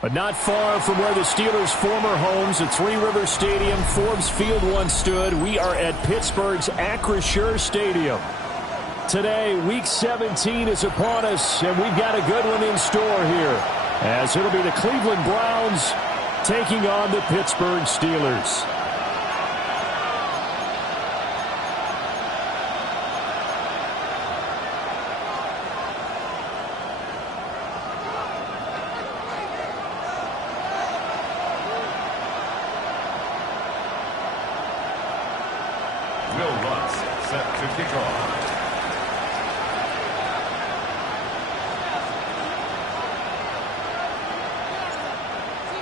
But not far from where the Steelers' former homes at Three Rivers Stadium, Forbes Field once stood, we are at Pittsburgh's Acrisure Stadium. Today, Week 17 is upon us, and we've got a good one in store here, as it'll be the Cleveland Browns taking on the Pittsburgh Steelers.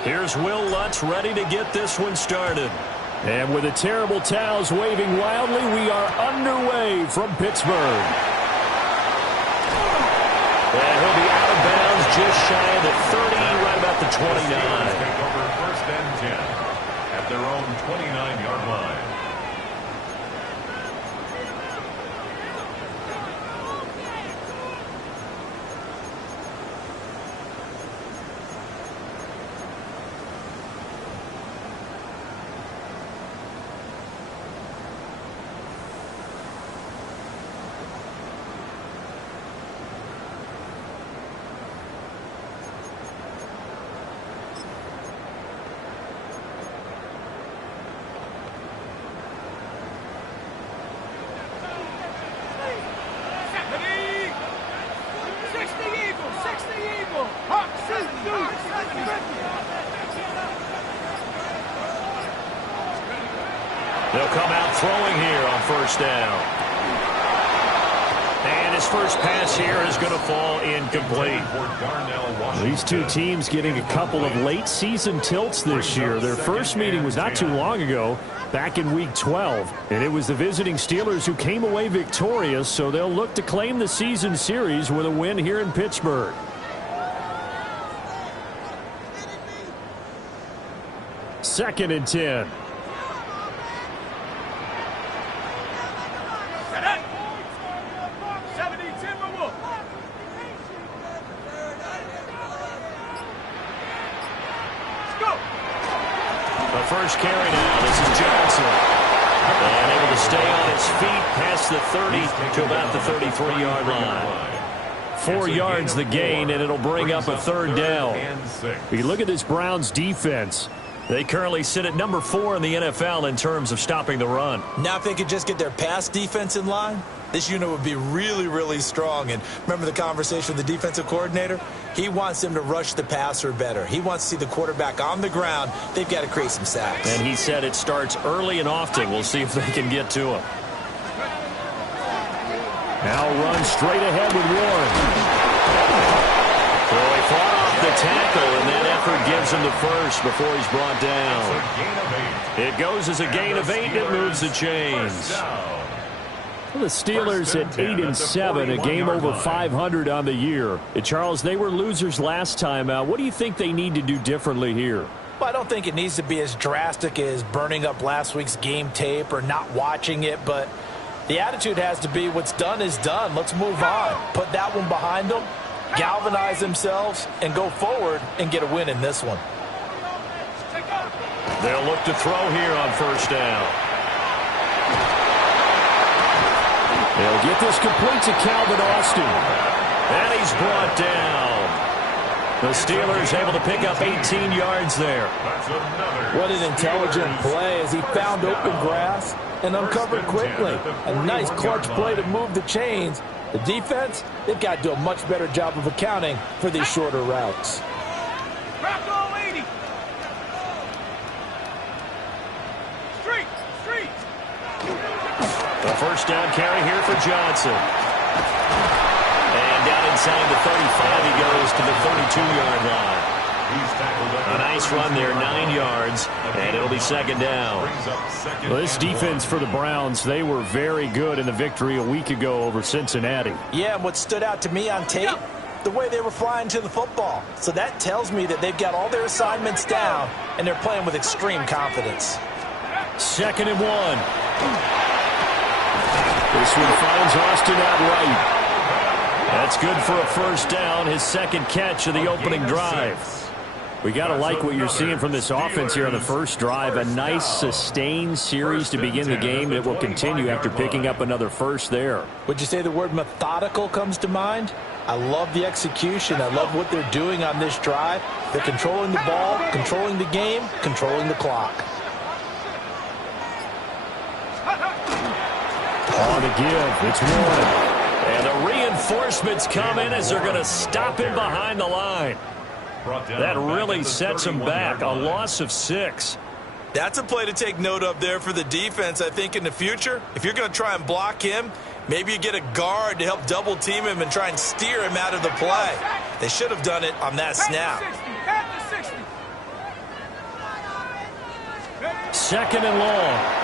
Here's Will Lutz ready to get this one started. And with the terrible towels waving wildly, we are underway from Pittsburgh. And he'll be out of bounds just shy of the 30, right about the 29. Take over first and 10 at their own 29-yard line. They'll come out throwing here on first down. And his first pass here is going to fall incomplete. These two teams getting a couple of late season tilts this year. Their first meeting was not too long ago, back in Week 12. And it was the visiting Steelers who came away victorious, so they'll look to claim the season series with a win here in Pittsburgh. Second and 10. First carry now. This is Johnson. And able to stay on his feet past the 30 to about the 33-yard line. 4 yards the gain, and it'll bring up a third down. If you look at this Browns defense, they currently sit at number 4 in the NFL in terms of stopping the run. Now if they could just get their pass defense in line, this unit would be really, really strong. And remember the conversation with the defensive coordinator? He wants them to rush the passer better. He wants to see the quarterback on the ground. They've got to create some sacks. And he said it starts early and often. We'll see if they can get to him. Now run straight ahead with Warren. So he fought off the tackle, and that effort gives him the first before he's brought down. It goes as a gain of 8, and it moves the chains. Well, the Steelers at 8-7, a game over 500 on the year. Charles, they were losers last time out. What do you think they need to do differently here? Well, I don't think it needs to be as drastic as burning up last week's game tape or not watching it, but the attitude has to be what's done is done. Let's move on. Put that one behind them, galvanize themselves, and go forward and get a win in this one. They'll look to throw here on first down. They'll get this complete to Calvin Austin. And he's brought down. The Steelers able to pick up 18 yards there. What an intelligent play as he found open grass and uncovered quickly. A nice clutch play to move the chains. The defense, they've got to do a much better job of accounting for these shorter routes. The first down carry here for Johnson. And down inside the 35, he goes to the 32-yard line. A nice run there, 9 yards, and it'll be second down. Well, this defense for the Browns, they were very good in the victory a week ago over Cincinnati. Yeah, and what stood out to me on tape, the way they were flying to the football. So that tells me that they've got all their assignments down, and they're playing with extreme confidence. Second and 1. This one finds Austin out right. That's good for a first down, his second catch of the opening drive. We got to like what you're seeing from this offense here on the first drive. A nice, sustained series to begin the game that will continue after picking up another first there. Would you say the word methodical comes to mind? I love the execution. I love what they're doing on this drive. They're controlling the ball, controlling the game, controlling the clock. On the give, it's one. And the reinforcements come in as they're going to stop him behind the line. That really sets him back. A loss of 6. That's a play to take note of there for the defense. I think in the future, if you're going to try and block him, maybe you get a guard to help double team him and try and steer him out of the play. They should have done it on that snap. 2nd and long.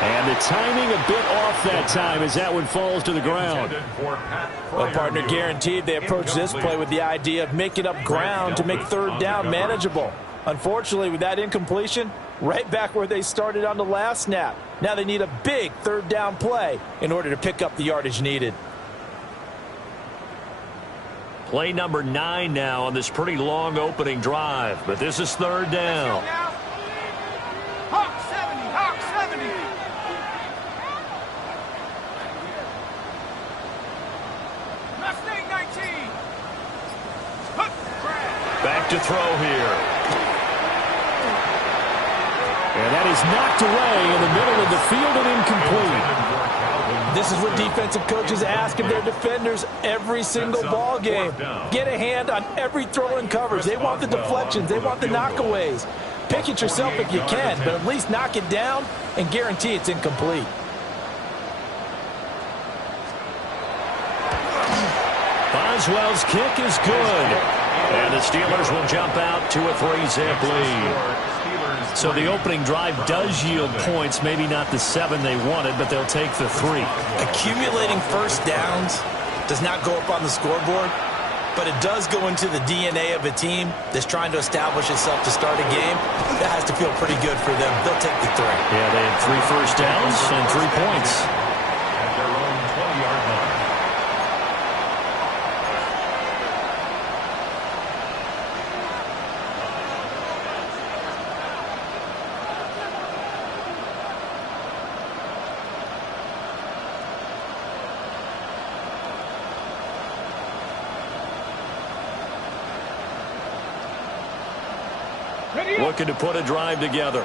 And the timing a bit off that time as that one falls to the ground. Well, partner, guaranteed they approach this play with the idea of making up ground to make 3rd down manageable. Unfortunately, with that incompletion, right back where they started on the last snap. Now they need a big 3rd down play in order to pick up the yardage needed. Play number 9 now on this pretty long opening drive, but this is 3rd down. Hawk 70, Hawk 70. Mustang 19. Back to throw here. And that is knocked away in the middle of the field and incomplete. This is what defensive coaches ask of their defenders every single ball game. Get a hand on every throw in coverage. They want the deflections. They want the knockaways. Pick it yourself if you can, but at least knock it down and guarantee it's incomplete. Boswell's kick is good. And the Steelers will jump out to a 3-zip lead. So the opening drive does yield points, maybe not the 7 they wanted, but they'll take the 3. Accumulating first downs does not go up on the scoreboard, but it does go into the DNA of a team that's trying to establish itself to start a game. That has to feel pretty good for them. They'll take the 3. Yeah, they had 3 first downs and 3 points. At their own 20-yard line. Looking to put a drive together.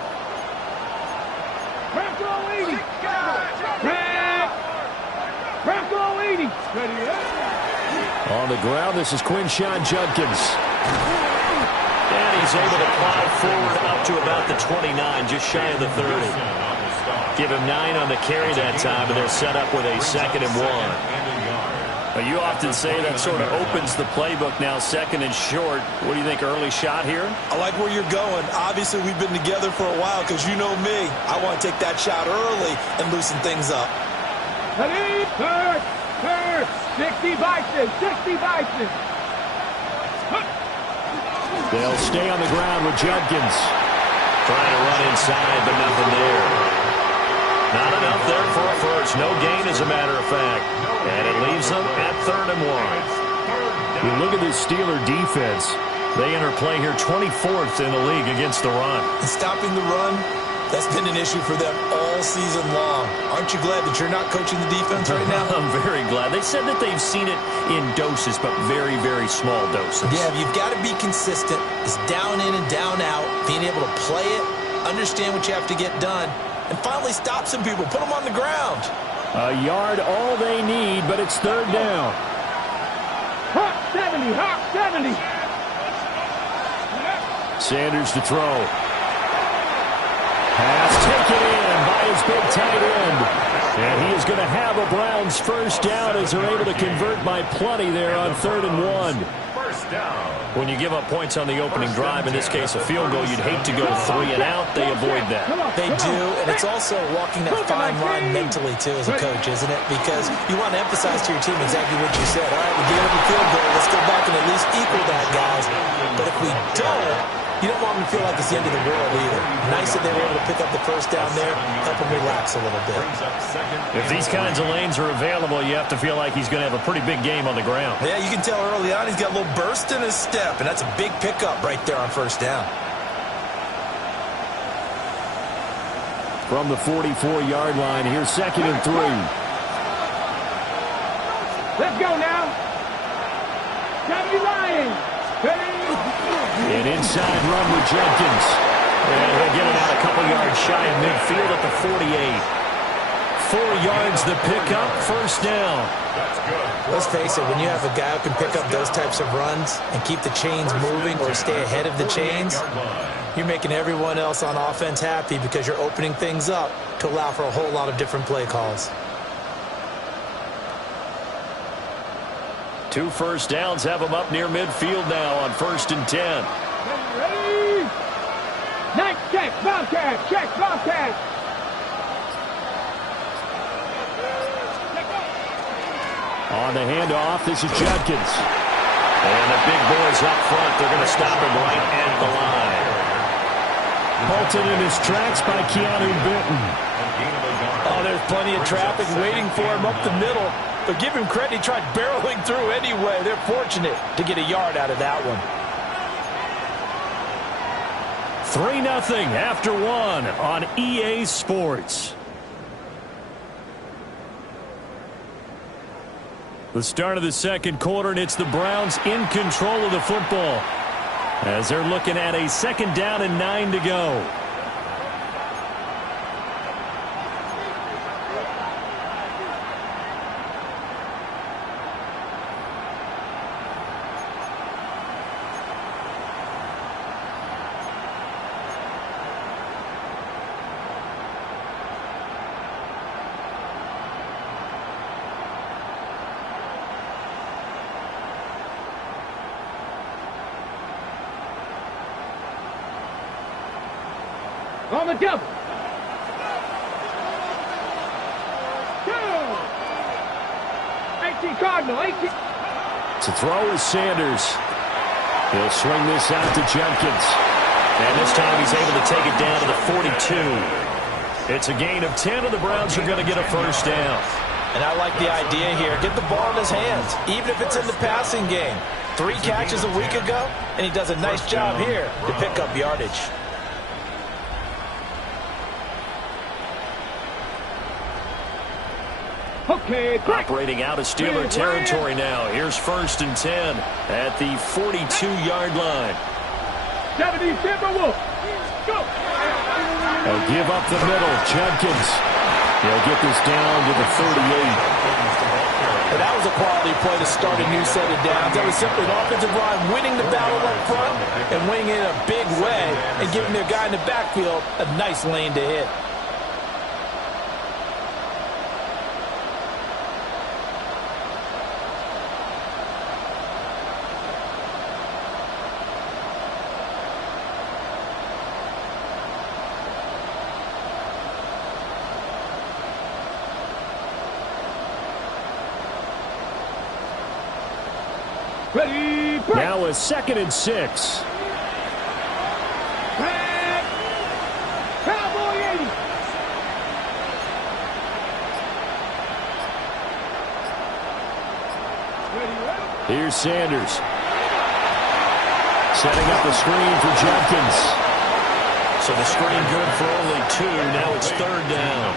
On the ground, this is Quinshon Judkins. And he's able to plow forward up to about the 29, just shy of the 30. Give him 9 on the carry that time, and they're set up with a 2nd and 1. Well, you often say that sort of opens the playbook now, 2nd and short. What do you think, early shot here? I like where you're going. Obviously, we've been together for a while because you know me. I want to take that shot early and loosen things up. Ready? Third. 60 Bison. 60 Bison. They'll stay on the ground with Judkins. Trying to run inside, but nothing there. Not enough there for a first. No gain, as a matter of fact. And it leaves them at 3rd and 1. You look at this Steeler defense. They enter play here 24th in the league against the run. And stopping the run, that's been an issue for them all season long. Aren't you glad that you're not coaching the defense right now? I'm very glad. They said that they've seen it in doses, but very, very small doses. Yeah, you've got to be consistent. It's down in and down out, being able to play it, understand what you have to get done, and finally stop some people, put them on the ground. A yard all they need, but it's 3rd down. Hawk 70, Hawk 70. Sanders to throw. Pass taken in by his big tight end. And he is going to have a Browns first down as they're able to convert by plenty there on 3rd and 1. First down. When you give up points on the opening drive, in this case a field goal, you'd hate to go 3 and out. They avoid that. They do, and it's also walking that fine line mentally, too, as a coach, isn't it? Because you want to emphasize to your team exactly what you said. All right, we gave up a field goal. Let's go back and at least equal that, guys. But if we don't, you don't want them to feel like it's the end of the world either. Nice that they were able to pick up the first down there, help them relax a little bit. If these kinds of lanes are available, you have to feel like he's going to have a pretty big game on the ground. Yeah, you can tell early on he's got a little burst in his step, and that's a big pickup right there on first down. From the 44-yard line, here's 2nd and 3. Let's go now. W Lions. An inside run with Jenkins. And he'll get it out a couple yards shy of midfield at the 48. 4 yards the pickup, first down. Let's face it, when you have a guy who can pick up those types of runs and keep the chains moving or stay ahead of the chains, you're making everyone else on offense happy because you're opening things up to allow for a whole lot of different play calls. 2 first downs have him up near midfield now on 1st and 10. Ready? Nice check, Bobcat. Check, Bobcat. On the handoff, this is Judkins. And the big boys up front, they're going to stop him right at the line. Halted in his tracks by Keanu Benton. Oh, there's plenty of traffic waiting for him up the middle. But give him credit, he tried barreling through anyway. They're fortunate to get a yard out of that one. 3-0 after 1 on EA Sports. The start of the second quarter, and it's the Browns in control of the football as they're looking at a 2nd down and 9 to go. On the double. 2. Cardinal, 18. To throw is Sanders. He'll swing this out to Jenkins. And this time he's able to take it down to the 42. It's a gain of 10, and the Browns are going to get a first down. And I like the idea here. Get the ball in his hands, even if it's in the passing game. 3 catches a week ago, and he does a nice job here to pick up yardage. Okay, quick. Operating out of Steeler territory now. Here's 1st and 10 at the 42-yard line. 70 Timberwolves. Go. A give up the middle. Jenkins. He'll get this down to the 38. And that was a quality play to start a new set of downs. That was simply an offensive line winning the battle up front and winning it in a big way and giving their guy in the backfield a nice lane to hit. Ready, break. Now a 2nd and 6. Back. Cowboy 80. Ready. Here's Sanders. Setting up the screen for Jenkins. So the screen good for only 2. Now it's 3rd down.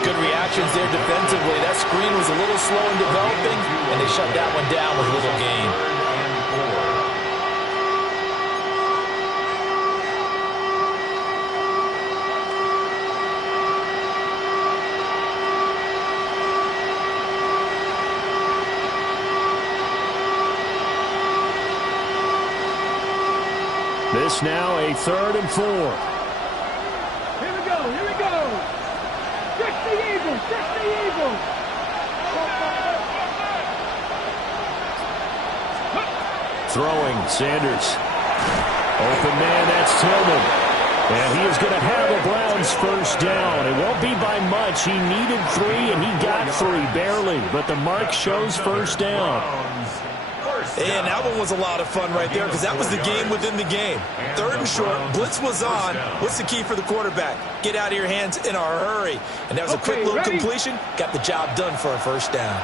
Good reactions there defensively. That screen was a little slow in developing, and they shut that one down with a little gain. This now a 3rd and 4. Here we go, here we go. 60 Eagles, 60 Eagles. Throwing, Sanders. Open man, that's Tillman. And he is going to have a Browns first down. It won't be by much. He needed 3, and he got 3, barely. But the mark shows first down. And that one was a lot of fun right there because that was the game within the game. 3rd and short, blitz was on. What's the key for the quarterback? Get out of your hands in a hurry. And that was a quick little completion. Got the job done for a first down.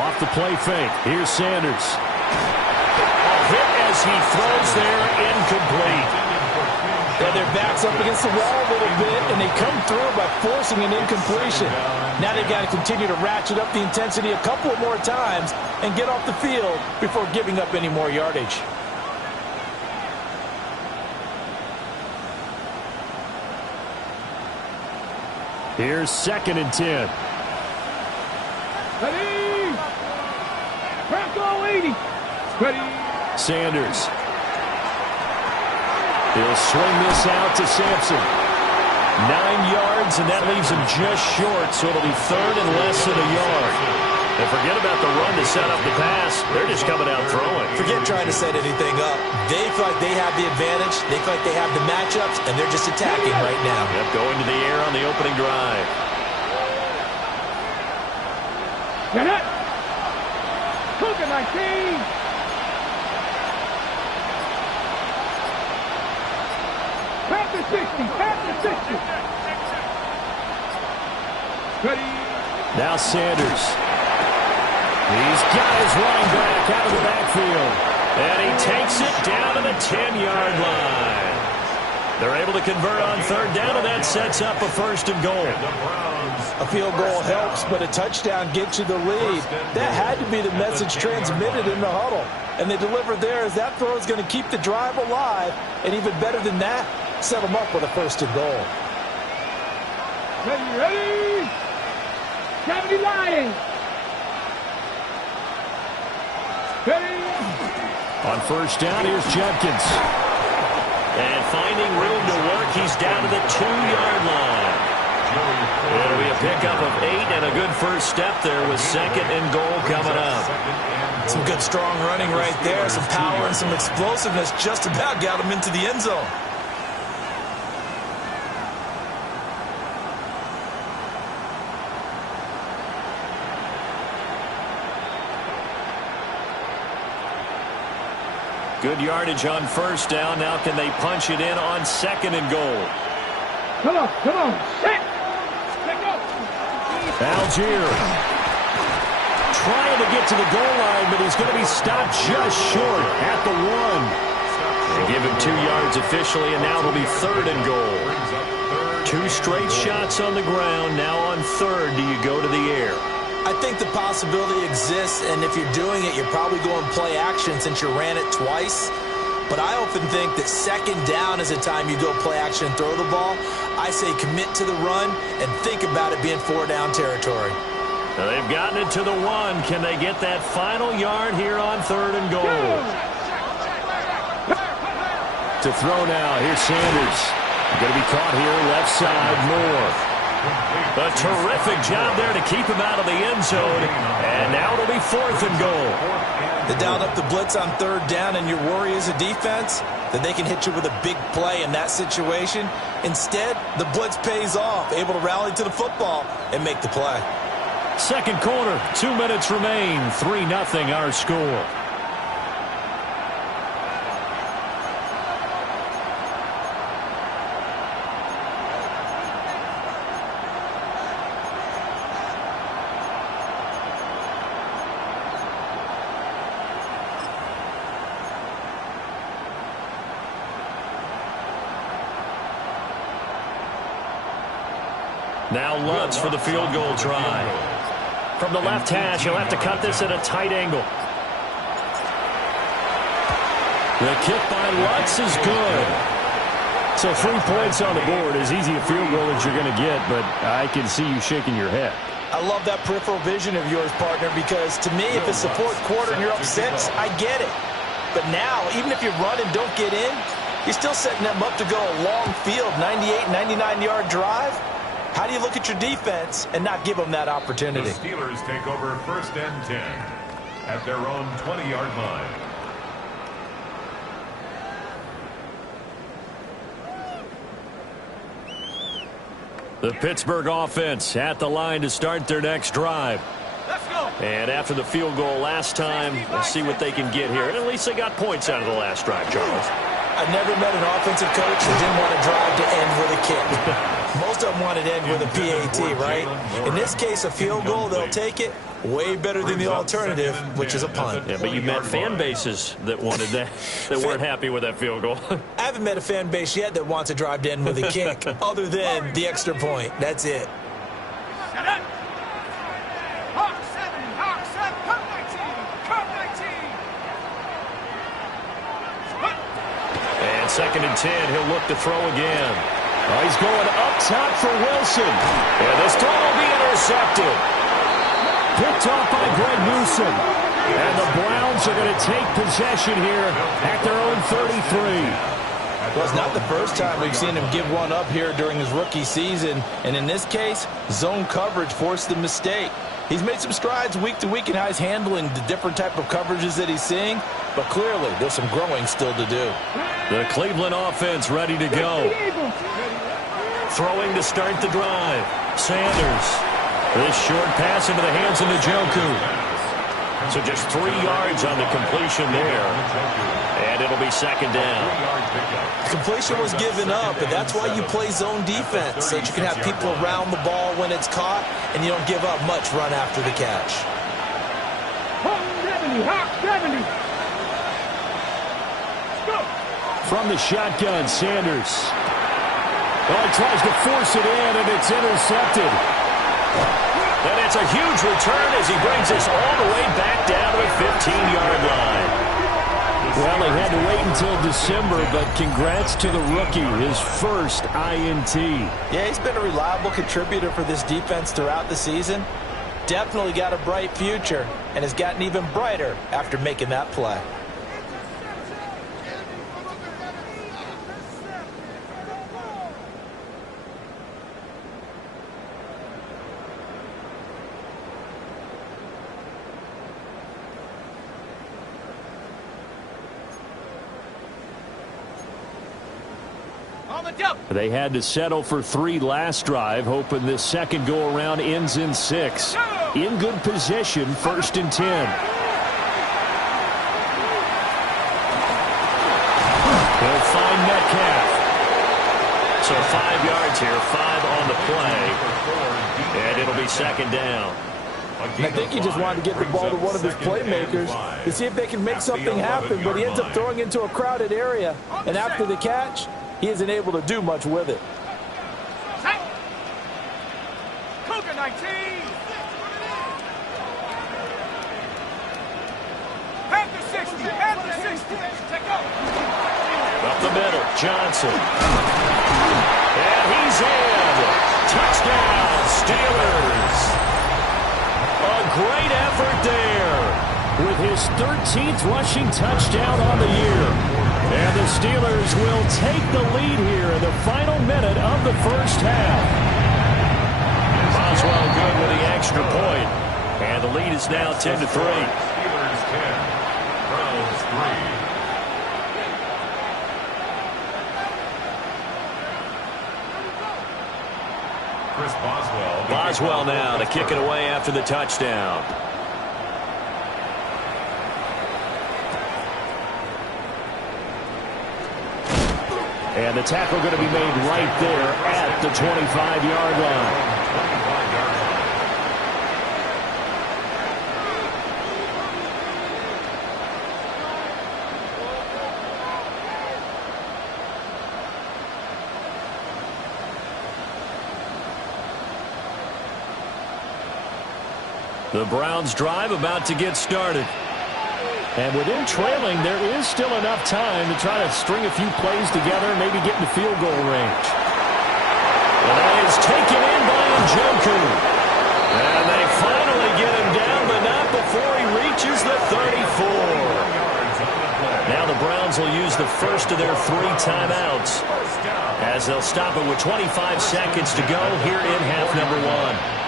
Off the play fake. Here's Sanders. A hit as he throws there, incomplete. Yeah, their back's up against the wall a little bit, and they come through by forcing an incompletion. Now they've got to continue to ratchet up the intensity a couple more times and get off the field before giving up any more yardage. Here's 2nd and 10. Ready. Bronco 80. Ready. Sanders. He'll swing this out to Sampson. 9 yards, and that leaves him just short, so it'll be 3rd and less than a yard. And forget about the run to set up the pass. They're just coming out throwing. Forget trying to set anything up. They feel like they have the advantage. They feel like they have the matchups, and they're just attacking right now. Yep, going to the air on the opening drive. Get it. Look at my team. Pass the 60. Pass the 60. Ready. Now Sanders. He's got his running back out of the backfield. And he takes it down to the 10-yard line. They're able to convert on 3rd down, and that sets up a 1st and goal. A field goal helps, but a touchdown gets you the lead. That had to be the message transmitted in the huddle. And they delivered there as that throw is going to keep the drive alive. And even better than that, set them up with a 1st and goal. Ready. 70 Lions. Ready. On 1st down, here's Judkins. And finding room to work, he's down to the 2-yard line. It'll be a pickup of 8 and a good first step there with 2nd and goal coming up. Some good strong running right there. Some power and some explosiveness just about got him into the end zone. Good yardage on 1st down. Now can they punch it in on 2nd and goal? Come on. Set. Let go. Algier trying to get to the goal line, but he's going to be stopped just short at the 1. They give him 2 yards officially, and now it'll be 3rd and goal. 2 straight shots on the ground. Now on 3rd, do you go to the air? I think the possibility exists, and if you're doing it, you're probably going play action since you ran it twice. But I often think that 2nd down is a time you go play action and throw the ball. I say commit to the run and think about it being 4-down territory. Now they've gotten it to the 1. Can they get that final yard here on 3rd and goal? To throw now, here's Sanders. Going to be caught here, left side, Moore. A terrific job there to keep him out of the end zone. And now it'll be 4th and goal. They dialed up the blitz on 3rd down, and your worry as a defense that they can hit you with a big play in that situation. Instead, the blitz pays off, able to rally to the football and make the play. 2nd quarter, 2 minutes remain, 3-0 our score. Now Lutz for the field goal try. From the left hash, he'll have to cut this at a tight angle. The kick by Lutz is good. So 3 points on the board, as easy a field goal as you're going to get, but I can see you shaking your head. I love that peripheral vision of yours, partner, because to me, if it's the 4th quarter and you're up 6, I get it. But now, even if you run and don't get in, you're still setting them up to go a long field, 98, 99-yard drive. How do you look at your defense and not give them that opportunity? The Steelers take over 1st and 10 at their own 20-yard line. The Pittsburgh offense at the line to start their next drive. And after the field goal last time, we'll see what they can get here. And at least they got points out of the last drive, Charles. I never met an offensive coach that didn't want to drive to end with a kick. Most of them wanted to end with a PAT, right? In this case, a field goal, they'll take it. Way better than the alternative, which is a punt. Yeah, but you met fan bases that wanted that, that weren't happy with that field goal. I haven't met a fan base yet that wants to drive to end with a kick, other than the extra point. That's it. And 2nd and 10, he'll look to throw again. Oh, he's going up top for Wilson. And this throw will be intercepted. Picked off by Greg Newsome. And the Browns are going to take possession here at their own 33. Well, it's not the first time we've seen him give one up here during his rookie season. And in this case, zone coverage forced the mistake. He's made some strides week to week in how he's handling the different type of coverages that he's seeing. But clearly, there's some growing still to do. The Cleveland offense ready to go. Throwing to start the drive. Sanders. This short pass into the hands of Njoku. So just 3 yards on the completion there. And it'll be 2nd down. Completion was given up, and that's why you play zone defense, so that you can have people around the ball when it's caught, and you don't give up much run after the catch. Hawk 70, Hawk 70. Go. From the shotgun, Sanders. Oh, he tries to force it in, and it's intercepted. And it's a huge return as he brings us all the way back down to the 15-yard line. Well, they had to wait until December, but congrats to the rookie, his first INT. Yeah, he's been a reliable contributor for this defense throughout the season. Definitely got a bright future, and has gotten even brighter after making that play. They had to settle for 3 last drive, hoping this second go-around ends in 6. In good position, 1st and 10. He'll find Metcalf. So 5 yards here, 5 on the play. And it'll be 2nd down. I think he just wanted to get the ball to one of his playmakers to see if they can make something happen, but he ends up throwing into a crowded area. And after the catch, he isn't able to do much with it. Cougar 19. Panther 60. Panther 60. Take up. Up the middle, Johnson. And he's in. Touchdown, Steelers. A great effort there with his 13th rushing touchdown on the year. And the Steelers will take the lead here in the final minute of the first half. Boswell good with the extra point. And the lead is now 10-3. Steelers 10, Browns 3. Chris Boswell. Boswell now to kick it away after the touchdown. And the tackle going to be made right there at the 25-yard line. The Browns drive about to get started. And within trailing, there is still enough time to try to string a few plays together, maybe get in the field goal range. And that is taken in by Njoku. And they finally get him down, but not before he reaches the 34. Now the Browns will use the first of their 3 timeouts as they'll stop it with 25 seconds to go here in half number 1.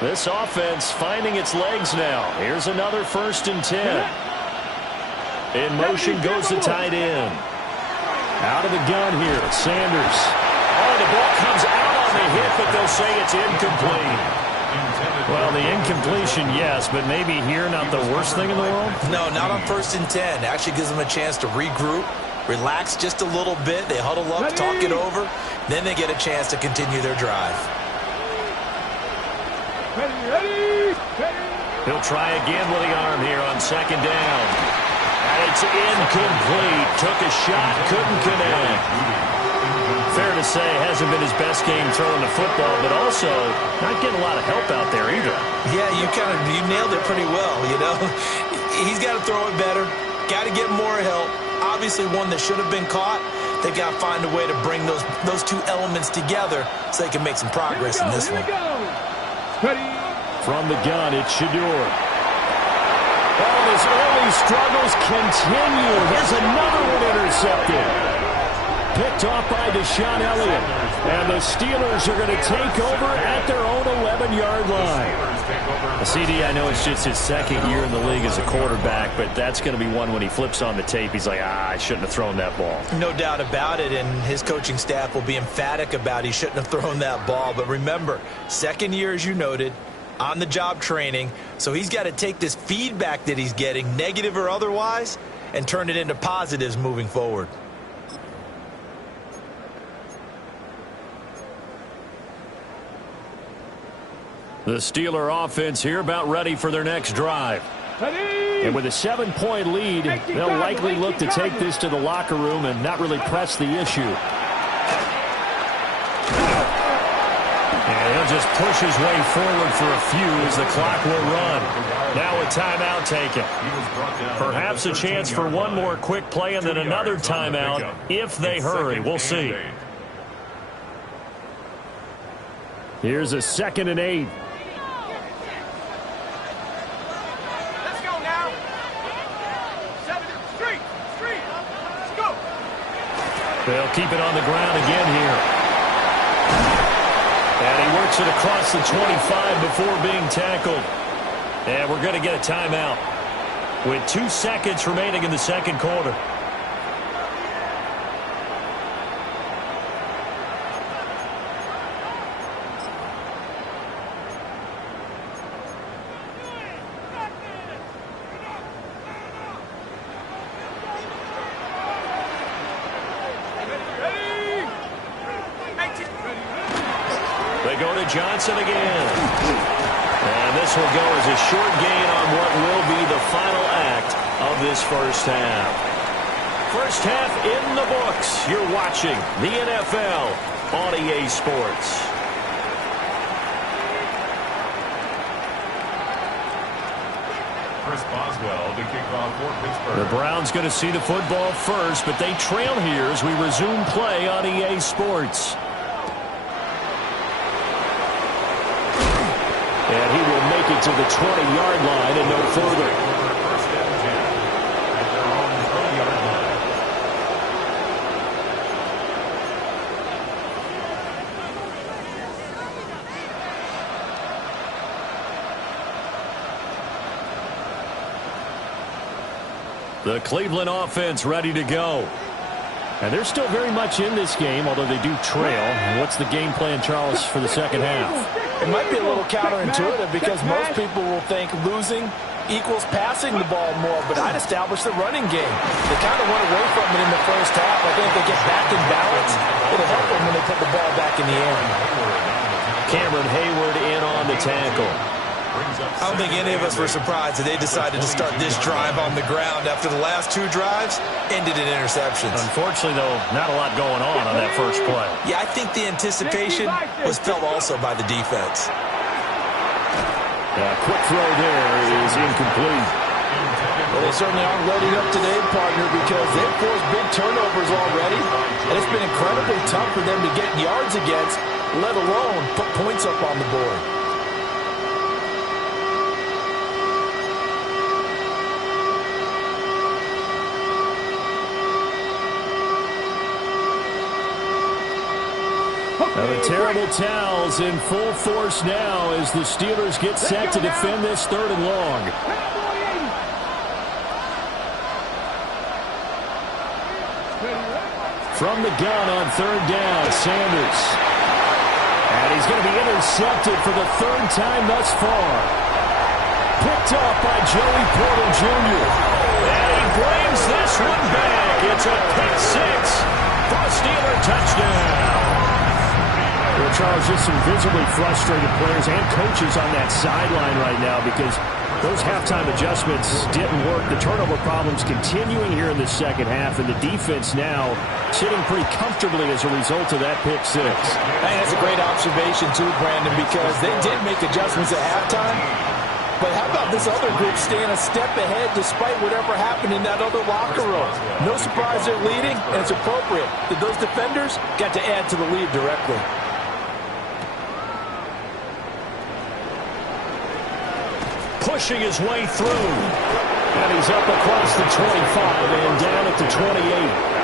This offense finding its legs now. Here's another 1st and 10. In motion goes the tight end. Out of the gun here, Sanders. Oh, the ball comes out on the hit, but they'll say it's incomplete. Well, the incompletion, yes, but maybe here not the worst thing in the world? No, not on 1st and 10. Actually gives them a chance to regroup, relax just a little bit. They huddle up, talk it over. Then they get a chance to continue their drive. He'll try again with the arm here on 2nd down. And it's incomplete. Took a shot, couldn't connect. Fair to say, hasn't been his best game throwing the football, but also not getting a lot of help out there either. Yeah, you nailed it pretty well, you know. He's got to throw it better. Got to get more help. Obviously one that should have been caught. They've got to find a way to bring those two elements together so they can make some progress in this one. From the gun, it's Shedeur. Oh, his early struggles continue. Here's another one intercepted. Picked off by Deshaun Elliott. And the Steelers are going to take over at their own 11-yard line. CD, I know it's just his 2nd year in the league as a quarterback, but that's going to be one when he flips on the tape. He's like, I shouldn't have thrown that ball. No doubt about it, and his coaching staff will be emphatic about he shouldn't have thrown that ball. But remember, 2nd year, as you noted, on-the-job training, so he's got to take this feedback that he's getting, negative or otherwise, and turn it into positives moving forward. The Steeler offense here about ready for their next drive. And with a 7-point lead, they'll likely look to take this to the locker room and not really press the issue. And he'll just push his way forward for a few as the clock will run. Now a timeout taken. Perhaps a chance for one more quick play and then another timeout if they hurry. We'll see. Here's a 2nd and 8. They'll keep it on the ground again here. And he works it across the 25 before being tackled. And we're going to get a timeout with 2 seconds remaining in the 2nd quarter. Johnson again. And this will go as a short gain on what will be the final act of this 1st half. 1st half in the books. You're watching the NFL on EA Sports. Chris Boswell to kick off for Pittsburgh. The Browns going to see the football first, but they trail here as we resume play on EA Sports. And he will make it to the 20-yard line and no further. First and 10 at their own 20-yard line. The Cleveland offense ready to go. And they're still very much in this game, although they do trail. What's the game plan, Charles, for the 2nd half? It might be a little counterintuitive because most people will think losing equals passing the ball more, but I'd establish the running game. They kind of went away from it in the 1st half. I think they get back in balance. It'll help them when they put the ball back in the air. Cameron Hayward in on the tackle. I don't think any of us were surprised that they decided to start this drive on the ground after the last 2 drives ended in interceptions. Unfortunately, though, not a lot going on that first play. Yeah, I think the anticipation was felt also by the defense. Quick throw there is incomplete. Well, they certainly aren't loading up today, partner, because they've forced big turnovers already, and it's been incredibly tough for them to get yards against, let alone put points up on the board. The terrible towels in full force now as the Steelers get set to defend this 3rd and long. From the gun on 3rd down, Sanders. And he's going to be intercepted for the 3rd time thus far. Picked up by Joey Porter Jr. And he brings this one back. It's a pick 6 for a Steeler touchdown. Well, Charles, just some visibly frustrated players and coaches on that sideline right now because those halftime adjustments didn't work. The turnover problems continuing here in the second half, and the defense now sitting pretty comfortably as a result of that pick 6. Hey, that's a great observation, too, Brandon, because they did make adjustments at halftime. But how about this other group staying a step ahead despite whatever happened in that other locker room? No surprise they're leading, and it's appropriate that those defenders got to add to the lead directly. Pushing his way through. And he's up across the 25 and down at the 28.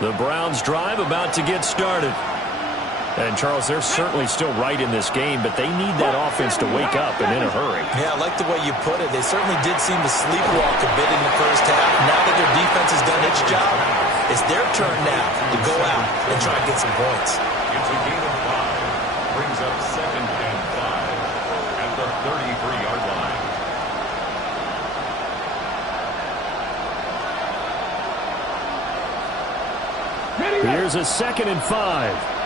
The Browns drive about to get started. And, Charles, they're certainly still right in this game, but they need that offense to wake up and in a hurry. Yeah, I like the way you put it. They certainly did seem to sleepwalk a bit in the first half. Now that their defense has done its job, it's their turn now to go out and try and get some points. It's a gain of 5. Brings up 2nd and 5 at the 33-yard line. Here's a 2nd and 5.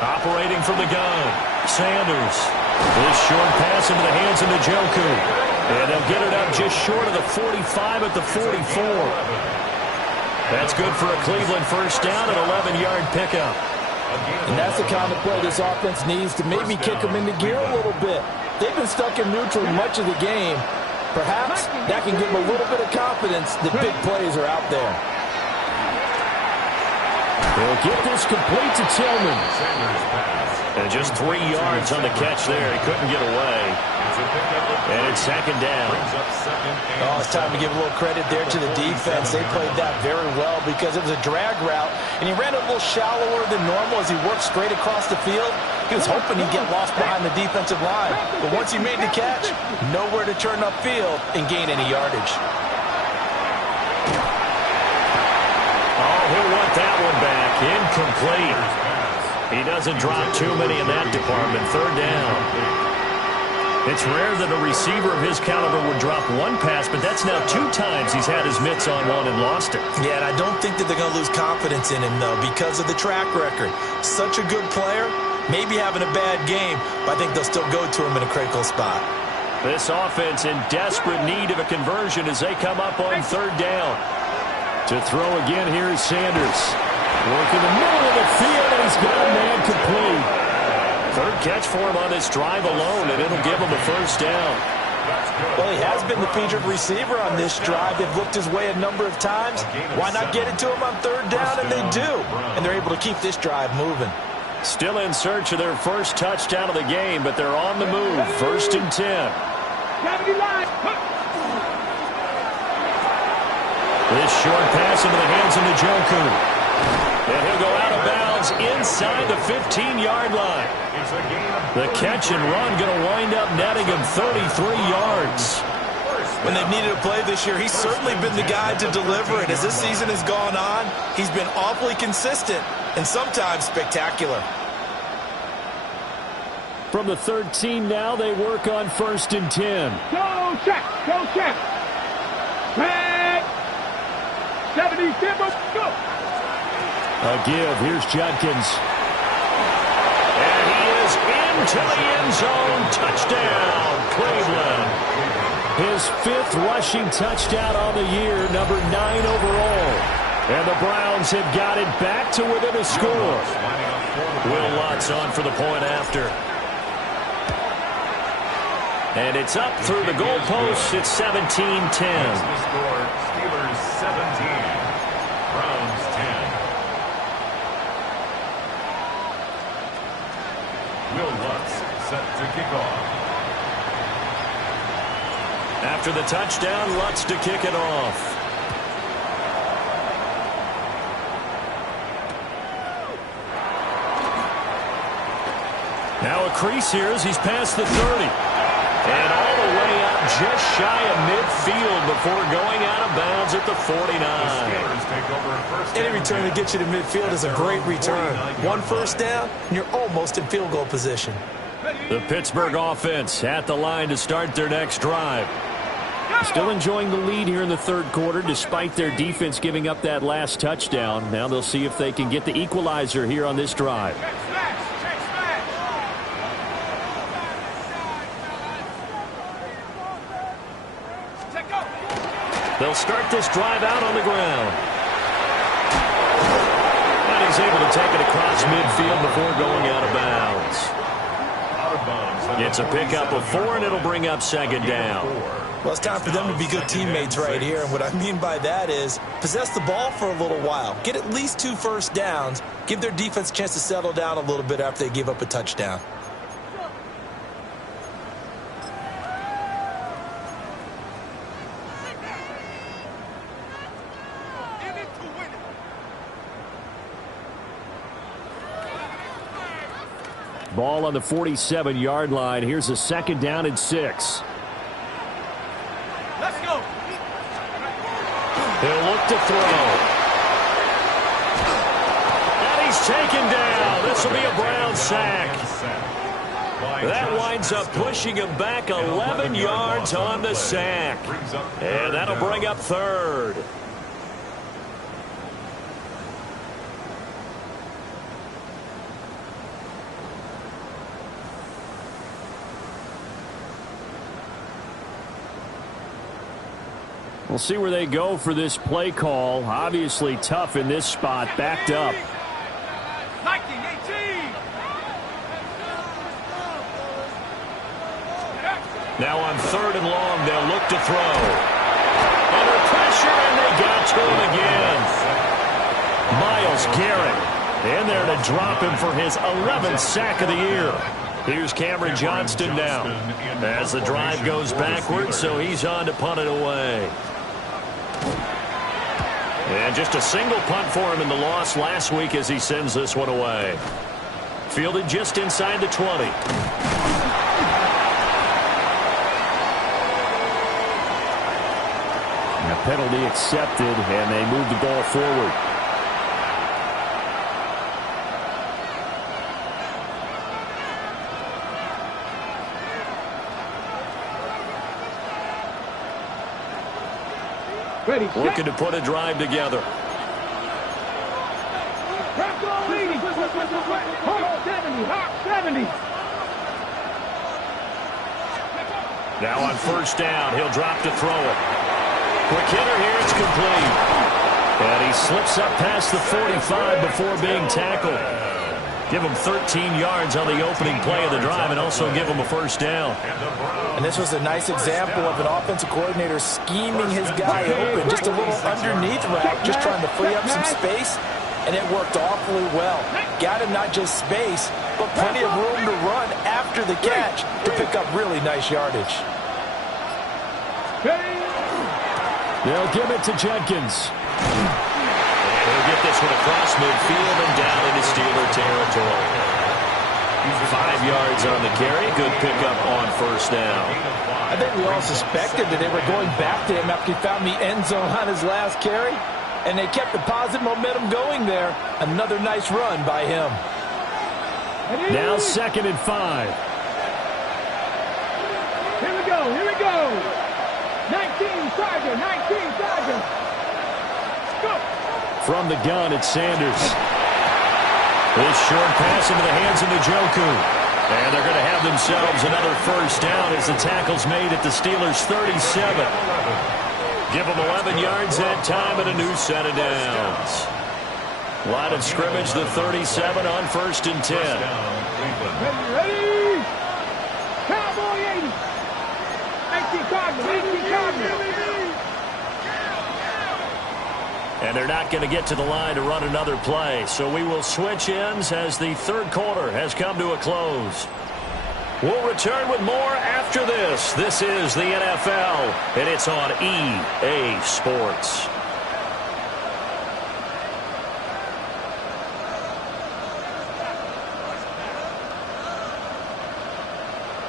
Operating from the gun, Sanders. This short pass into the hands of Njoku. And they'll get it up just short of the 45 at the 44. That's good for a Cleveland first down, an 11-yard pickup. And that's the kind of play this offense needs to maybe kick them into gear a little bit. They've been stuck in neutral much of the game. Perhaps that can give them a little bit of confidence that big plays are out there. They'll get this complete to Tillman. And just 3 yards on the catch there. He couldn't get away. And it's 2nd down. Oh, it's time to give a little credit there to the defense. They played that very well because it was a drag route, and he ran a little shallower than normal as he worked straight across the field. He was hoping he'd get lost behind the defensive line. But once he made the catch, nowhere to turn upfield and gain any yardage. Oh, he'll want that one back. Incomplete. He doesn't drop too many in that department. 3rd down. It's rare that a receiver of his caliber would drop one pass, but that's now 2 times he's had his mitts on one and lost it. Yeah, and I don't think that they're going to lose confidence in him, though, because of the track record. Such a good player, maybe having a bad game, but I think they'll still go to him in a critical spot. This offense in desperate need of a conversion as they come up on 3rd down. To throw again, here is Sanders. Work in the middle of the field, and he's got a man complete. 3rd catch for him on this drive alone, and it'll give him a first down. Well, he has been the featured receiver on this drive. They've looked his way a number of times. Why not get it to him on 3rd down? And they do. And they're able to keep this drive moving. Still in search of their first touchdown of the game, but they're on the move. 1st and 10. This short pass into the hands of Njoku. And he'll go out of bounds inside the 15-yard line. The catch and run going to wind up netting him 33 yards. When they've needed a play this year, he's certainly been the guy to deliver it. As this season has gone on, he's been awfully consistent and sometimes spectacular. From the 13 now, they work on 1st and 10. Go check, go check. Check. 70, go. A give. Here's Judkins. And he is into the end zone. Touchdown, Cleveland. His 5th rushing touchdown on the year, number 9 overall. And the Browns have got it back to within a score. Will Lutz on for the point after. And it's up through the goalposts. It's 17-10. Steelers 17. Browns 10. set to kick off. After the touchdown, Lutz to kick it off. Now a crease here as he's past the 30. And all the way up just shy of midfield before going out of bounds at the 49. Any return that gets you to midfield is a great return. One first down, and you're almost in field goal position. The Pittsburgh offense at the line to start their next drive. Still enjoying the lead here in the third quarter despite their defense giving up that last touchdown. Now they'll see if they can get the equalizer here on this drive. They'll start this drive out on the ground. And he's able to take it across midfield before going out of bounds. It's a pickup of 4, and it'll bring up second down. Well, it's time for them to be good teammates right here. And what I mean by that is possess the ball for a little while. Get at least 2 first downs. Give their defense a chance to settle down a little bit after they give up a touchdown. Ball on the 47-yard line. Here's a second down and 6. Let's go. He'll look to throw. And he's taken down. This will be a Brown sack. That winds up pushing him back 11 yards on the sack. And that'll bring up third. We'll see where they go for this play call. Obviously tough in this spot, backed up. 19-18. Now on 3rd and long, they'll look to throw. Under pressure, and they got to him again. Myles Garrett in there to drop him for his 11th sack of the year. Here's Cameron Johnston now as the drive goes backwards, so he's on to punt it away. And just a single punt for him in the loss last week as he sends this one away. Fielded just inside the 20. And a penalty accepted, and they move the ball forward. Ready, Looking to put a drive together. 70. Now on 1st down, he'll drop to throw it. Quick hitter here, it's complete. And he slips up past the 45 before being tackled. Give him 13 yards on the opening play of the drive and also give him a 1st down. And this was a nice example of an offensive coordinator scheming his guy open. Just a little underneath route, just trying to free up some space, and it worked awfully well. Got him not just space, but plenty of room to run after the catch to pick up really nice yardage. They'll give it to Jenkins. He'll get this one across midfield and down into Steeler territory. 5 yards on the carry. Good pickup on 1st down. I think we all suspected that they were going back to him after he found the end zone on his last carry, and they kept the positive momentum going there. Another nice run by him. Now 2nd and 5. Here we go. 19 Tiger. Go. From the gun, it's Sanders. This short pass into the hands of Njoku. And they're going to have themselves another 1st down as the tackle's made at the Steelers' 37. Give them 11 yards that time and a new set of downs. Line of scrimmage, the 37 on 1st and 10. Ready. Cowboy 80. 19 Cardinals. And they're not going to get to the line to run another play. So we will switch ends as the 3rd quarter has come to a close. We'll return with more after this. This is the NFL, and it's on EA Sports.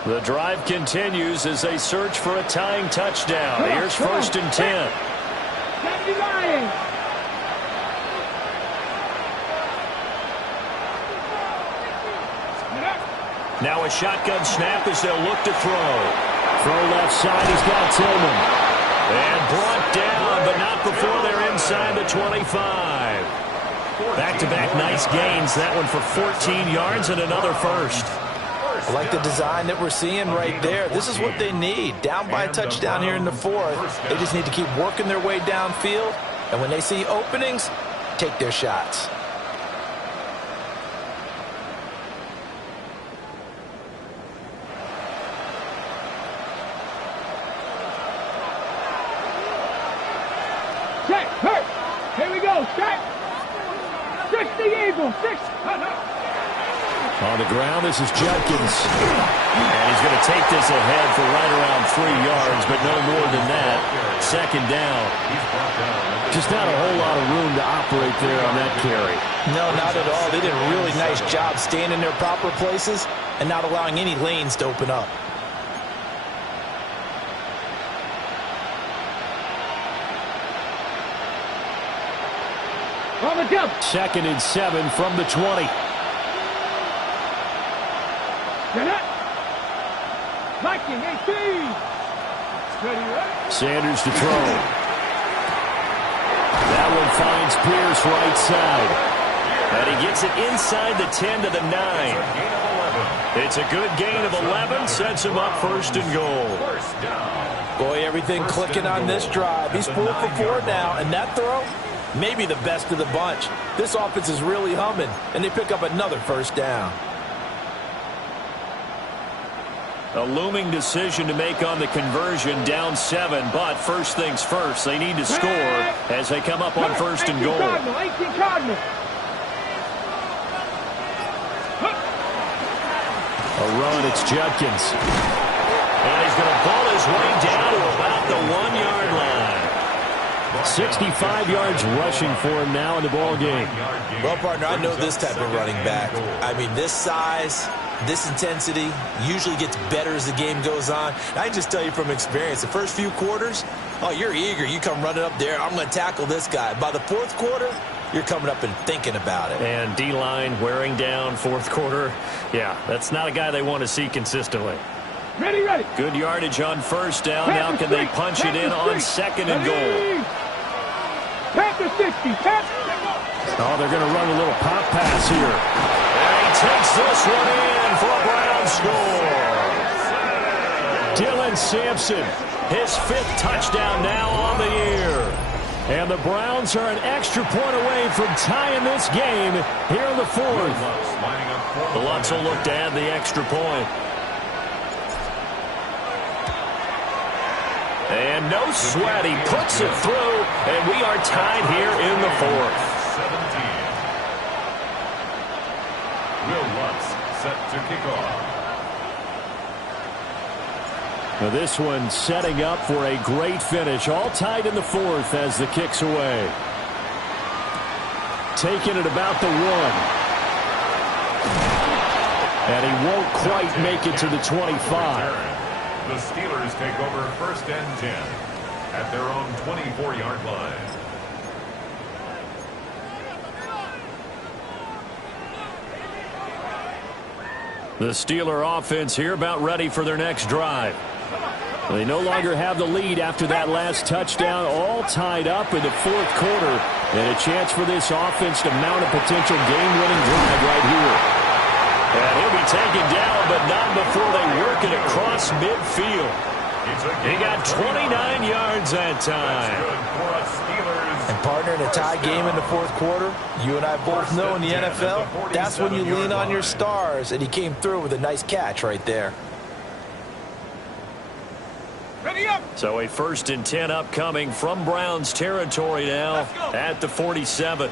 The drive continues as they search for a tying touchdown. Here's 1st and 10. Now a shotgun snap as they'll look to throw. Throw left side, he's got Tillman. And brought down, but not before they're inside the 25. Back-to-back nice gains. That one for 14 yards and another first. I like the design that we're seeing right there. This is what they need. Down by a touchdown here in the 4th. They just need to keep working their way downfield. And when they see openings, take their shots. Check, hurt. Here we go, check. 60 Eagles, 6. On the ground, this is Judkins. And he's going to take this ahead for right around 3 yards, but no more than that. 2nd down. Just not a whole lot of room to operate there on that carry. No, not at all. They did a really nice job staying in their proper places and not allowing any lanes to open up. On the jump. 2nd and 7 from the 20. Viking 18. Sanders to throw. That one finds Pierce right side. And he gets it inside the 10 to the 9. It's a good gain of 11. Sets him up 1st and goal. Boy, everything clicking on this drive. He's 4 for 4 now, and that throw, maybe the best of the bunch. This offense is really humming, and they pick up another 1st down. A looming decision to make on the conversion, down 7, but first things first, they need to score as they come up on 1st and goal. 18 Cardinal. A run, it's Judkins. And he's going to pull his way down to about the 1-yard line. 65 yards rushing for him now in the ball game. Well, partner, I know this type of running back. I mean, this size, this intensity usually gets better as the game goes on. And I just tell you from experience, the first few quarters, oh, you're eager. You come running up there, I'm going to tackle this guy. By the 4th quarter, you're coming up and thinking about it. And D-line wearing down 4th quarter. Yeah, that's not a guy they want to see consistently. Ready, ready. Good yardage on 1st down. Now can they punch it in on 2nd and goal? Panther 60. Oh, they're going to run a little pop pass here. And he takes this one in for a Brown score. Dylan Sampson, his 5th touchdown now on the year. And the Browns are an extra point away from tying this game here in the 4th. The Lutz will look to add the extra point. And no sweat, he puts it through, and we are tied here in the 4th. 17. Will Lutz set to kick off. Now this one setting up for a great finish. All tied in the 4th as the kick's away. Taking it about the 1. And he won't quite make it to the 25. The Steelers take over 1st and 10 at their own 24-yard line. The Steeler offense here about ready for their next drive. They no longer have the lead after that last touchdown, all tied up in the 4th quarter. And a chance for this offense to mount a potential game-winning drive right here. And he'll be taken down, but not before they work it across midfield. He got 29 yards that time. And partner, in a tie game in the 4th quarter, you and I both know in the NFL, that's when you lean on your stars, and he came through with a nice catch right there. Ready up. So a 1st and 10 upcoming from Browns territory now at the 47.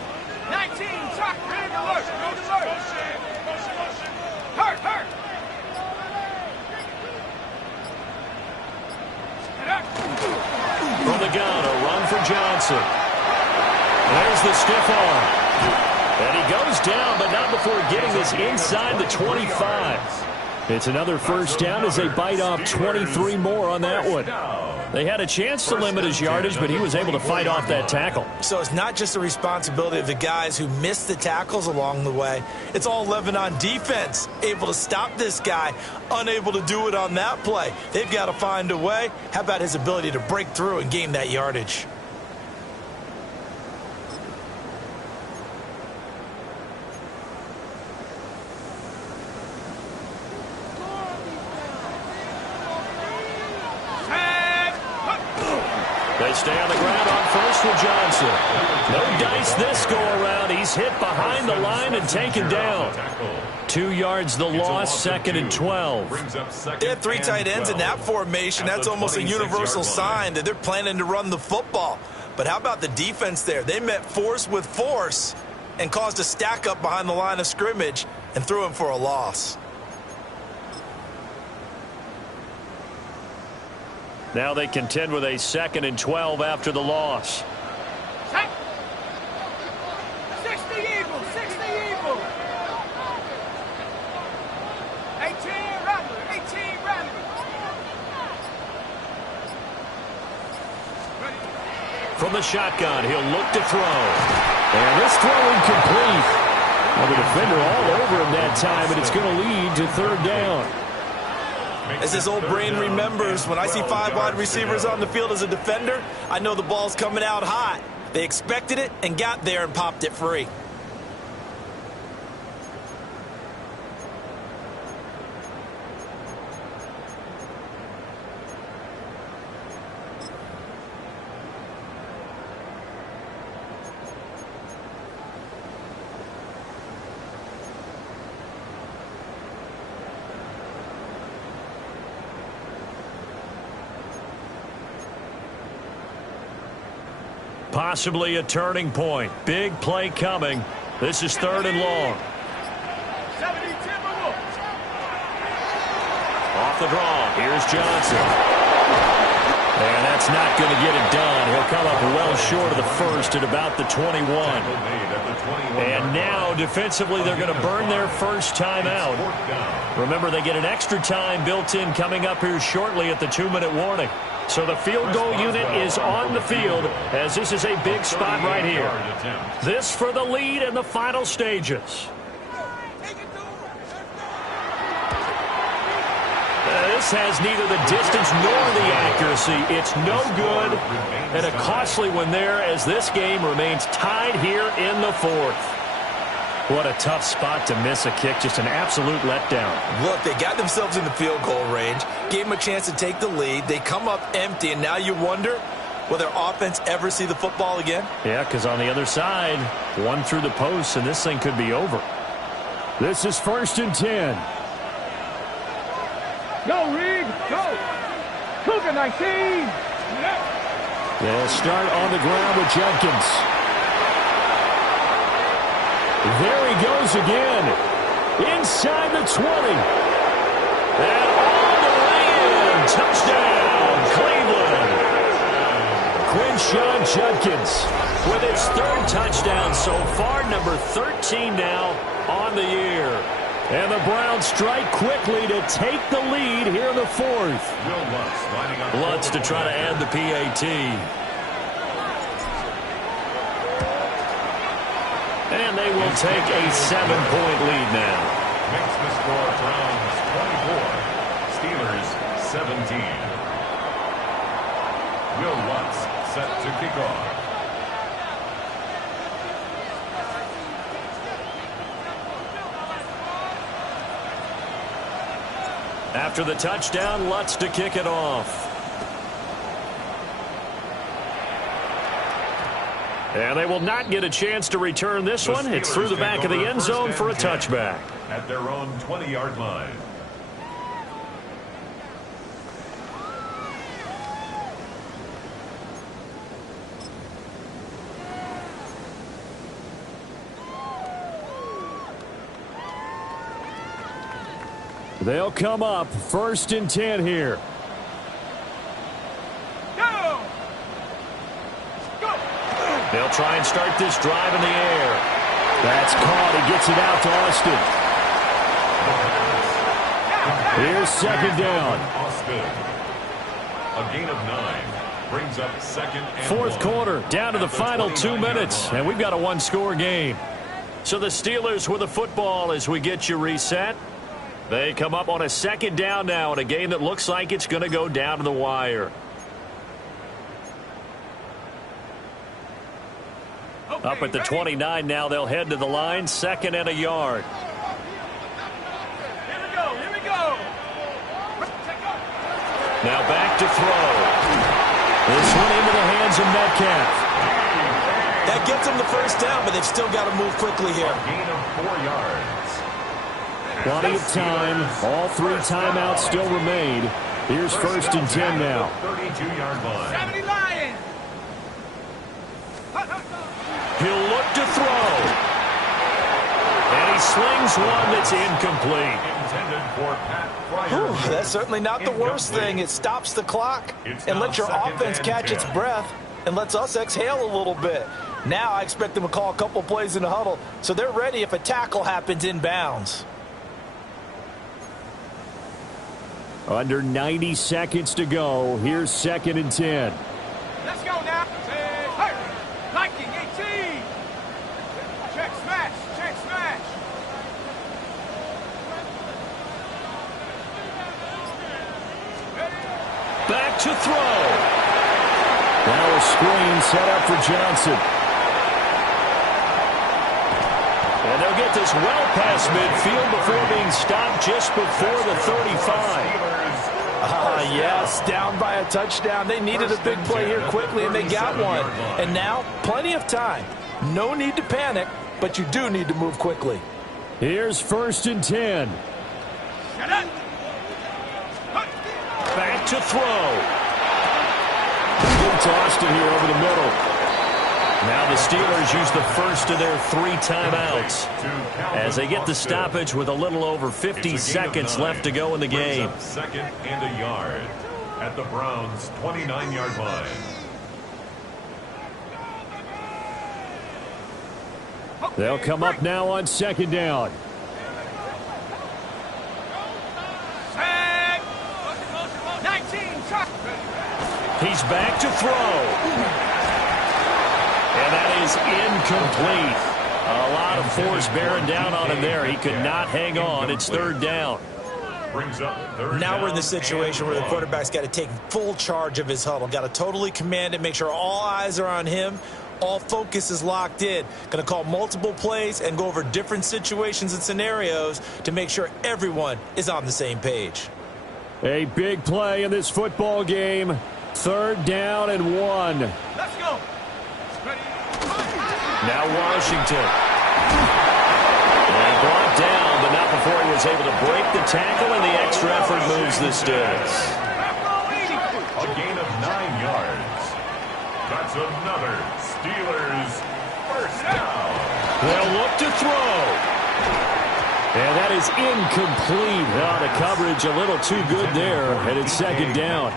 19, Chuck, ready to work, ready to work. Hurt. the gun. A run for Johnson. There's the stiff arm. And he goes down, but not before getting this inside the 25. It's another first down as they bite off 23 more on that one. They had a chance to limit his yardage, but he was able to fight off that tackle. So it's not just the responsibility of the guys who missed the tackles along the way. It's all Lebanon defense, able to stop this guy, unable to do it on that play. They've got to find a way. How about his ability to break through and gain that yardage? They stay on the ground on first with Johnson. No dice this go-around. He's hit behind the line and taken down. 2 yards the loss, 2nd and 12. They had 3 tight ends in that formation. That's almost a universal sign that they're planning to run the football. But how about the defense there? They met force with force and caused a stack up behind the line of scrimmage and threw him for a loss. Now they contend with a 2nd and 12 after the loss. 60 Eagles, 60 Eagles. 18 Rattler, 18 Rattler. From the shotgun, he'll look to throw. And this throw incomplete. Well, the defender all over him that time, and it's going to lead to 3rd down. As his old brain remembers, when I see 5 wide receivers on the field as a defender, I know the ball's coming out hot. They expected it and got there and popped it free. Possibly a turning point. Big play coming. This is 3rd and long. 70 Timberwolves. Off the draw. Here's Johnson. And that's not going to get it done. He'll come up well short of the first at about the 21. And now defensively they're going to burn their first time out. Remember, they get an extra time built in coming up here shortly at the 2-minute warning. So the field goal unit is on the field as this is a big spot right here. This for the lead in the final stages. This has neither the distance nor the accuracy. It's no good, and a costly one there as this game remains tied here in the 4th. What a tough spot to miss a kick. Just an absolute letdown. Look, they got themselves in the field goal range, gave them a chance to take the lead. They come up empty, and now you wonder, will their offense ever see the football again? Yeah, because on the other side, one through the post, and this thing could be over. This is 1st and 10. Go, Reed, go. Cougar 19. They'll start on the ground with Jenkins. There he goes again. Inside the 20. And all the way in. Touchdown, Cleveland. Quinshon Judkins With his 3rd touchdown so far, number 13 now on the year. And the Browns strike quickly to take the lead here in the 4th. Lutz to try to add the PAT. And they will take a 7-point lead now. Makes the score Browns 24, Steelers 17. Will Lutz set to kick off. After the touchdown, Lutz to kick it off. And they will not get a chance to return this one. It's through the back of the end zone for a touchback. At their own 20-yard line. They'll come up 1st and 10 here. Go. They'll try and start this drive in the air. That's caught. He gets it out to Austin. Here's second down. Austin. A gain of 9 brings up second and Fourth 1. quarter, down to the final 2 minutes, and we've got a one-score game. So the Steelers with the football as we get you reset. They come up on a second down now in a game that looks like it's going to go down to the wire. Up at the 29 now, they'll head to the line, second and a yard. Here we go. Here we go. Now back to throw. This one into the hands of Metcalf. That gets them the first down, but they've still got to move quickly here. Gain of 4 yards. Plenty of time. All 3 timeouts still remain. Here's first and 10 now. 32-yard line. 70 Lions. He'll look to throw. And he slings one that's incomplete. Intended for Pat Fryer. That's certainly not the worst thing. It stops the clock and lets your offense catch its breath and lets us exhale a little bit. Now I expect them to call a couple plays in the huddle so they're ready if a tackle happens inbounds. Under 90 seconds to go. Here's second and 10. Let's go now. Hey, Viking 18. Check smash. Check smash. Back to throw. Now a screen set up for Johnson. And they'll get this well past midfield before being stopped just before the 35. Yes, down by a touchdown. They needed a big play here quickly, and they got one. And now, plenty of time. No need to panic, but you do need to move quickly. Here's first and 10. Back to throw. Good to Austin here over the middle. Now the Steelers use the first of their 3 timeouts as they get the stoppage with a little over 50 seconds left to go in the game. Second and a yard at the Browns' 29-yard line. They'll come up now on second down. Set. 19. He's back to throw. And that is incomplete. A lot of force bearing down on him there. He could not hang on. It's third down. Brings up third Now down we're in the situation where the quarterback's got to take full charge of his huddle. Got to totally command it, make sure all eyes are on him. All focus is locked in. Going to call multiple plays and go over different situations and scenarios to make sure everyone is on the same page. A big play in this football game. Third down and 1. Let's go. Now Washington. And brought down, but not before he was able to break the tackle, and the extra effort moves the Steelers. A gain of 9 yards. That's another Steelers first down. They'll look to throw. And that is incomplete. The coverage a little too good there, and it's second down.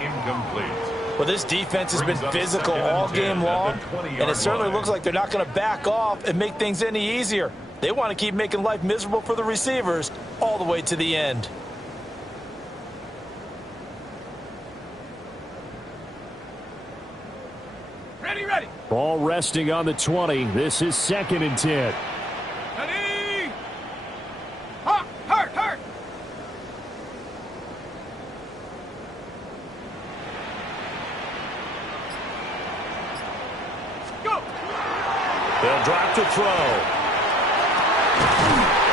Incomplete. Well, this defense has been physical all game long, and it certainly looks like they're not going to back off and make things any easier. They want to keep making life miserable for the receivers all the way to the end. Ready, ready. Ball resting on the 20. This is second and 10. Ready. Hurt, hurt, hurt. Go. They'll drop to throw.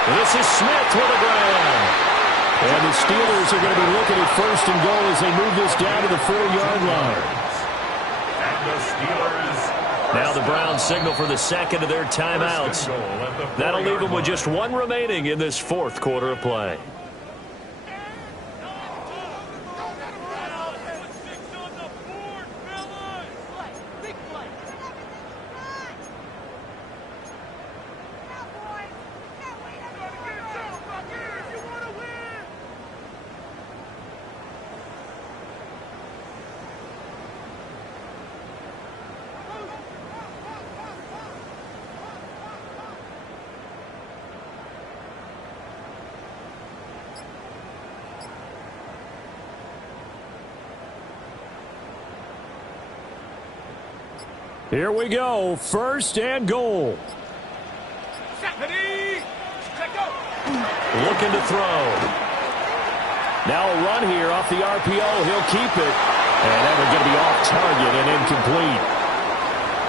This is Smith with a grab. And the Steelers are going to be looking at first and goal as they move this down to the 4-yard line. And the Steelers. Now the Browns signal for the second of their timeouts. That'll leave them with just 1 remaining in this fourth quarter of play. Here we go. First and goal. Looking to throw. Now a run here off the RPO. He'll keep it. And that one going to be off target and incomplete.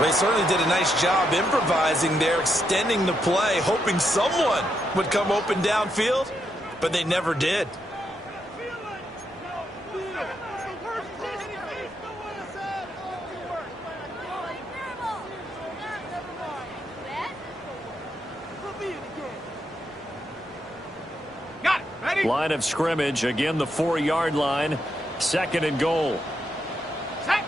They certainly did a nice job improvising there, extending the play, hoping someone would come open downfield, but they never did. Line of scrimmage, again the 4-yard line. Second and goal. Set.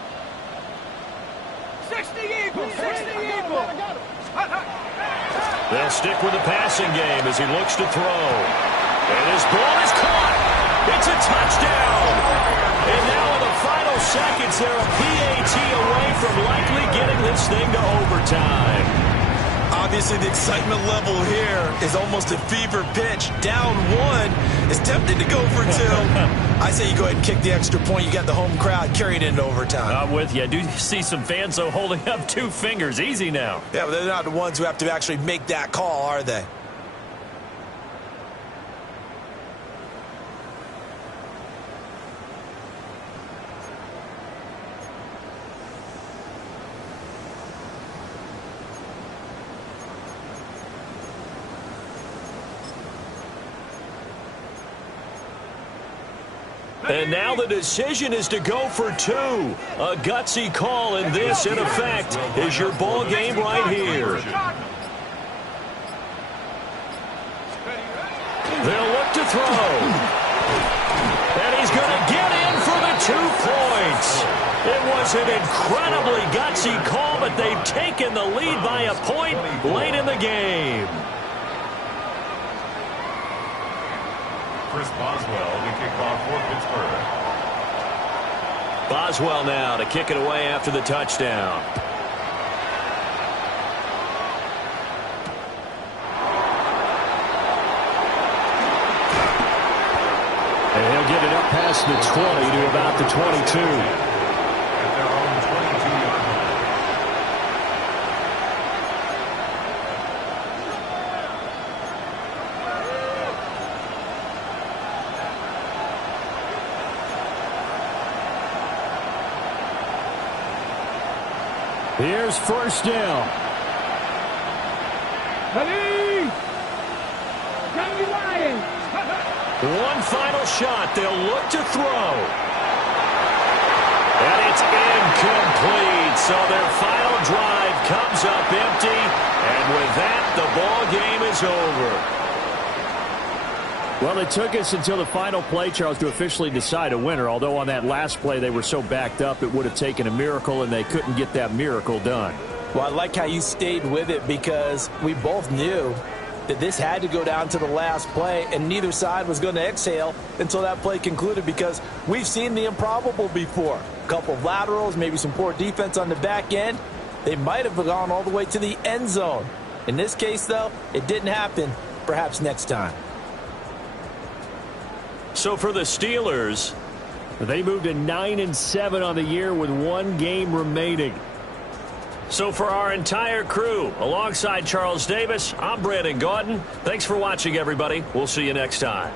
60 Eagles. 60 Eagles. They'll stick with the passing game as he looks to throw. And his ball is caught. It's a touchdown. And now in the final seconds, they're a PAT away from likely getting this thing to overtime. Obviously, the excitement level here is almost a fever pitch. Down one is tempted to go for two. I say you go ahead and kick the extra point. You got the home crowd carried into overtime. I'm with you. I do see some fans, though, holding up 2 fingers. Easy now. Yeah, but they're not the ones who have to actually make that call, are they? And now the decision is to go for 2. A gutsy call, and this, in effect, is your ball game right here. They'll look to throw. And he's going to get in for the 2 points. It was an incredibly gutsy call, but they've taken the lead by a point late in the game. Chris Boswell, the kickoff for Pittsburgh. Boswell now to kick it away after the touchdown. And he'll get it up past the 20 to about the 22. At their own 22-yard line. Here's first down. Ready? Johnny Lions. One final shot. They'll look to throw. And it's incomplete. So their final drive comes up empty. And with that, the ball game is over. Well, it took us until the final play, Charles, to officially decide a winner. Although on that last play they were so backed up, it would have taken a miracle, and they couldn't get that miracle done. Well, I like how you stayed with it because we both knew that this had to go down to the last play, and neither side was going to exhale until that play concluded because we've seen the improbable before. A couple of laterals, maybe some poor defense on the back end. They might have gone all the way to the end zone. In this case, though, it didn't happen. Perhaps next time. So for the Steelers, they moved to 9-7 on the year with 1 game remaining. So for our entire crew, alongside Charles Davis, I'm Brandon Gaudin. Thanks for watching, everybody. We'll see you next time.